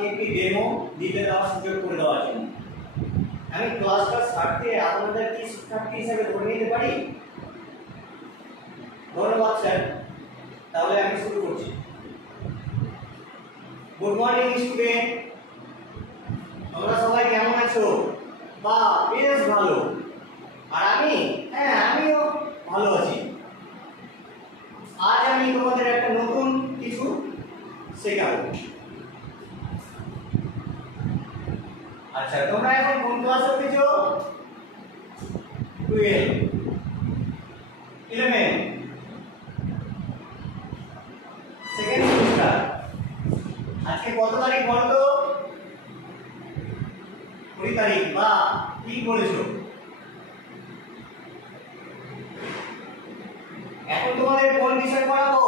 তোমাকে একটি ডেমো দিতে দেওয়ার সুযোগ করে দেওয়ার জন্য। আমি ক্লাসটা ছাড়তে আপনাদের কি শিক্ষার্থী হিসেবে ধরে নিতে পারি? ধন্যবাদ স্যার। তাহলে আমি শুরু করছি। গুড মর্নিং স্টুডেন্ট, তোমরা সবাই কেমন আছো? বা বেশ ভালো। আর আমিও ভালো আছি। আজ আমি তোমাদের একটা নতুন কিছু শেখাবো। আচ্ছা, তোমরা এখন কোন ক্লাসে উঠেছো? 12, 11, সেকেন্ড সেমিস্টার। আজকে কত তারিখ বলো তো? 20 তারিখ। বা কি বলেছো? এখন তোমাদের কোন বিষয় পড়াবো?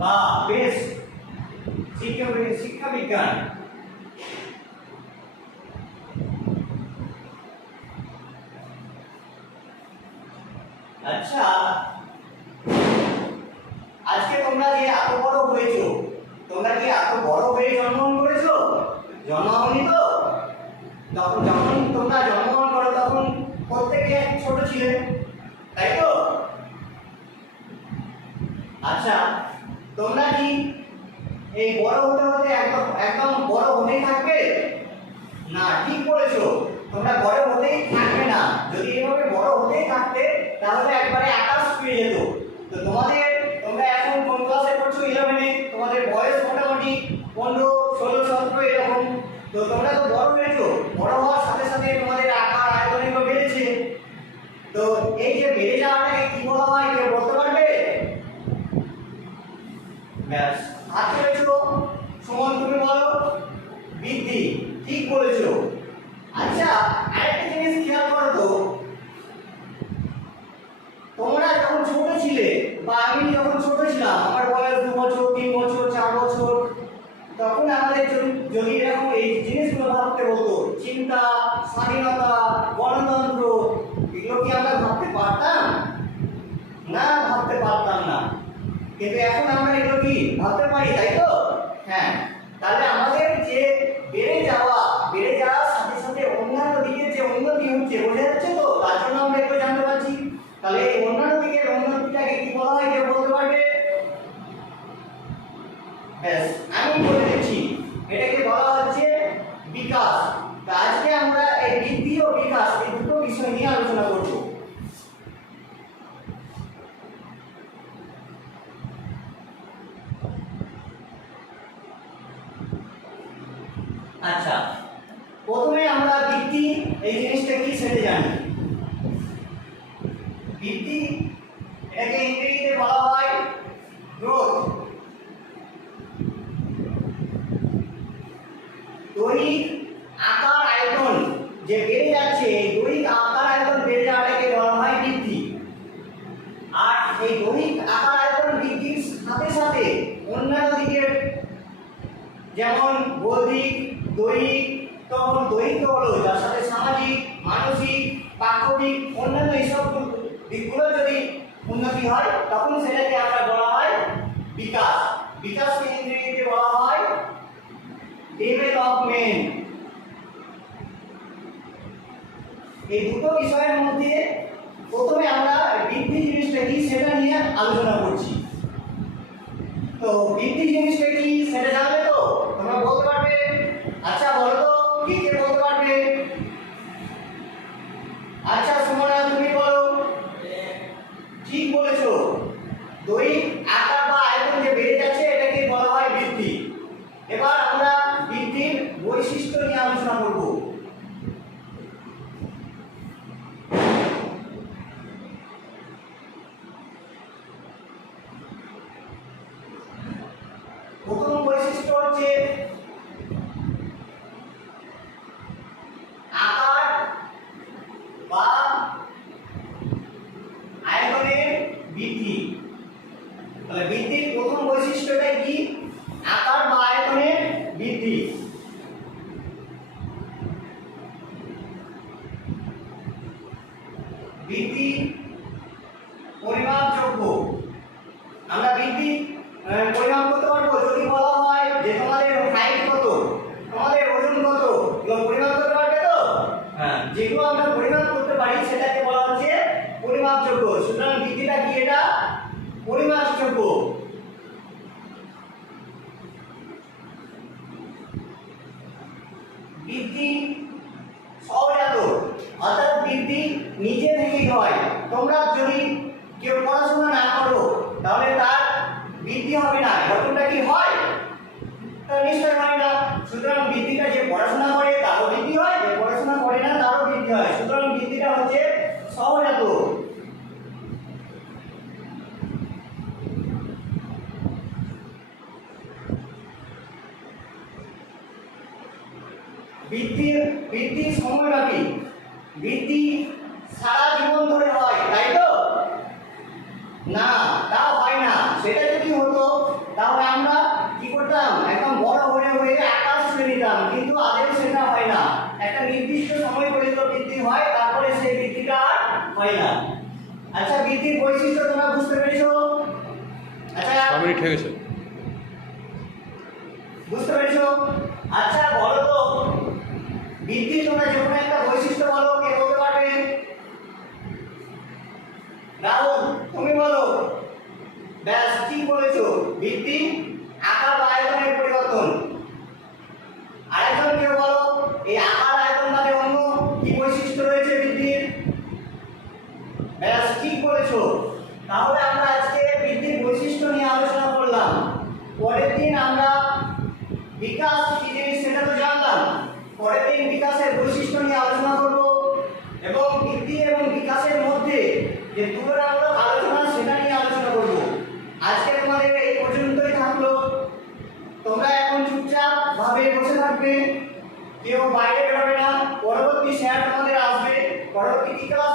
বা বেশ, শিক্ষা বিজ্ঞান। আচ্ছা, আজকে তোমরা যে এত বড় হয়েছো, তোমরা কি এত বড় হয়ে জন্মগ্রহণ করেছো? জন্মাওনি তো? যখন তোমরা জন্মগ্রহণ করো তখন প্রত্যেকে ছোট ছিলে, তাই তো? আচ্ছা, তোমরা কি এই বড় হতে হতে একদম বড় হতেই থাকবে? না, ঠিক বলেছো, তোমরা বড় হতেই থাকবে না। যদি এভাবে বড় হতেই থাকতে তাহলে একবারে আকাশ ছুঁয়ে যেত। তো তোমরা এখন কোন ক্লাসে পড়ছো? 11-এ। তোমাদের বয়স মোটামুটি 15, 16, 17 এরকম। তো তোমরা তো বড় হয়েছো, বড় হওয়ার সাথে সাথে তোমাদের আকার আয়তনও বেড়েছে। তো এই যে বেড়ে যাওয়াটাকে কি বলা হয় কেউ বলতে পারবে? ব্যাস, হাত তুলেছো। সুমন, তুমি বলো। বৃদ্ধি, ঠিক বলেছো। আচ্ছা, আরেকটা জিনিস খেয়াল করো তো, তোমরা যখন ছোট ছিলে বা আমি যখন ছোট ছিলাম, আমার বয়স 2 বছর, 3 বছর, 4 বছর, তখন আমাদের যদি এরকম এই জিনিসগুলো ভাবতে হতো, চিন্তা, স্বাধীনতা, গণতন্ত্র, এগুলো কি আমরা ভাবতে পারতাম? না, ভাবতে পারতাম না। কিন্তু এখন আমরা এগুলো কি ভাবতে পারি, তাই তো? হ্যাঁ। তাহলে আমাদের যে বেড়ে যাওয়ার সাথে সাথে অন্যান্য দিকের যে উন্নতি হচ্ছে, বোঝা যাচ্ছে তো? তার জন্য আমরা এগুলো জানতে পারছি। তাহলে এই অন্যান্য দিকের উন্নতিটাকে কি বলা হয় কেউ বলতে পারবে? ব্যাস, আমি বলে দিচ্ছি, এটাকে বলা হচ্ছে বিকাশ। তো আজকে আমরা এই বৃদ্ধি ও বিকাশ এই দুটো বিষয় নিয়ে আলোচনা করব। আচ্ছা, প্রথমে আমরা বৃদ্ধি এই জিনিসটা কি সেটা জানি। বৃদ্ধি, এটাকে ইংরেজিতে বলা হয় গ্রোথ। দৈহিক আকার আয়তন যে বেড়ে যাচ্ছে, এই দৈহিক আকার আয়তন বেড়ে যাওয়াটাকে বলা হয় বৃদ্ধি। আর এই দৈহিক আকার আয়তন বৃদ্ধির সাথে সাথে অন্যান্য দিকের, যেমন বৌদ্ধিক, দৈহিক, তখন দৈহিক হলো যার সাথে সামাজিক, মানসিক, পাঠ্যিক, অন্যান্য এইসব দিকগুলো যদি উন্নতি হয় তখন সেটাকে আমরা বলা হয় বিকাশ। বিকাশকে ইংরেজিতে বলা হয় ডেভেলপমেন্ট। এই দুটো বিষয়ের মধ্যে প্রথমে আমরা বৃদ্ধি জিনিসটা কি সেটা নিয়ে আলোচনা করছি। তো বৃদ্ধি জিনিসটা কি সেটা জানবে তো? তোমরা বলতে পারবে? আচ্ছা বলো তো, কে কে বলতে পারবে? আচ্ছা সুমনা, তুমি বলো। ঠিক বলেছো, দৈহিক আকার বা আয়তন যে বেড়ে যাচ্ছে এটাকে বলা হয় বৃদ্ধি। এবার আমরা বৃদ্ধির বৈশিষ্ট্য নিয়ে আলোচনা করব। প্রথম বৈশিষ্ট্য হচ্ছে আকার বা আয়তনের বৃদ্ধি। তাহলে বৃদ্ধির প্রথম বৈশিষ্ট্যটা কি? আকার বা আয়তনের বৃদ্ধি। বৃদ্ধি পরিমাপযোগ্য। আমরা বৃদ্ধি পরিমাপ করতে পারবো? যদি বলা হয় যে তোমাদের হাইট কত, তোমাদের ওজন কত, এগুলো পরিমাপ করতে পারবে তো? হ্যাঁ, যেগুলো আমরা পরিমাপ করতে পারি সেটাকে বলা হচ্ছে পরিমাপযোগ্য। সুতরাং বৃদ্ধিটা কি? এটা পরিমাপযোগ্য। বৃদ্ধি সহজাত, অর্থাৎ বৃদ্ধি নিজে থেকেই হয়। তোমরা যদি কেউ পড়াশোনা না করো তাহলে তার বৃদ্ধি হবে না, এরকমটা কি হয়? তা নিশ্চয় হয় না। সুতরাং বৃদ্ধিটা যে পড়াশোনা করে তারও বৃদ্ধি হয়, যে পড়াশোনা করে না তারও বৃদ্ধি হয়। সুতরাং বৃদ্ধিটা হচ্ছে সহজাত। বৃদ্ধি সময়ব্যাপী, বৃদ্ধি সারা জীবন ধরে হয়, তাই তো? না, তাও হয় না। সেটা যদি হতো তাহলে আমরা কি করতাম? একদম বড় হয়ে হয়ে আকাশ ছুঁয়ে নিতাম, কিন্তু আদৌ সেটা হয় না। একটা নির্দিষ্ট সময় পর্যন্ত বৃদ্ধি হয়, তারপরে সেই বৃদ্ধিটা আর হয় না। আচ্ছা, বৃদ্ধির বৈশিষ্ট্য তোমরা বুঝতে পেরেছো? আচ্ছা, মিনিট হয়ে গেছে। বুঝতে পেরেছো? আচ্ছা বলো তো, বৃদ্ধি তোমরা যে কোনো একটা বৈশিষ্ট্য বলো, কে বলতে পারবে? রাহুল, তুমি বলো। ব্যাস, ঠিক বলেছো। বৃদ্ধি আকার বা আয়তনের পরিবর্তন। আরেকজন কেউ বলো, এই আকার আয়তন বাদে অন্য কি বৈশিষ্ট্য রয়েছে বৃদ্ধির? ব্যাস, ঠিক বলেছো। তাহলে আমরা আজকে বৃদ্ধির বৈশিষ্ট্য নিয়ে আলোচনা করলাম। পরের দিন আমরা বিকাশ কি জিনিস সেটা তো জানলাম। পরের দিন বিকাশের বৈশিষ্ট্য নিয়ে আলোচনা করব এবং বৃদ্ধি এবং বিকাশের মধ্যে যে তুলনামূলক আলোচনা সেটা নিয়ে আলোচনা করব। আজকে তোমাদের এই পর্যন্তই থাকলো। তোমরা এখন চুপচাপ ভাবে বসে থাকবে, কেউ বাইরে বেরোবে না। পরবর্তী স্যার তোমাদের আসবে, পরবর্তী ক্লাস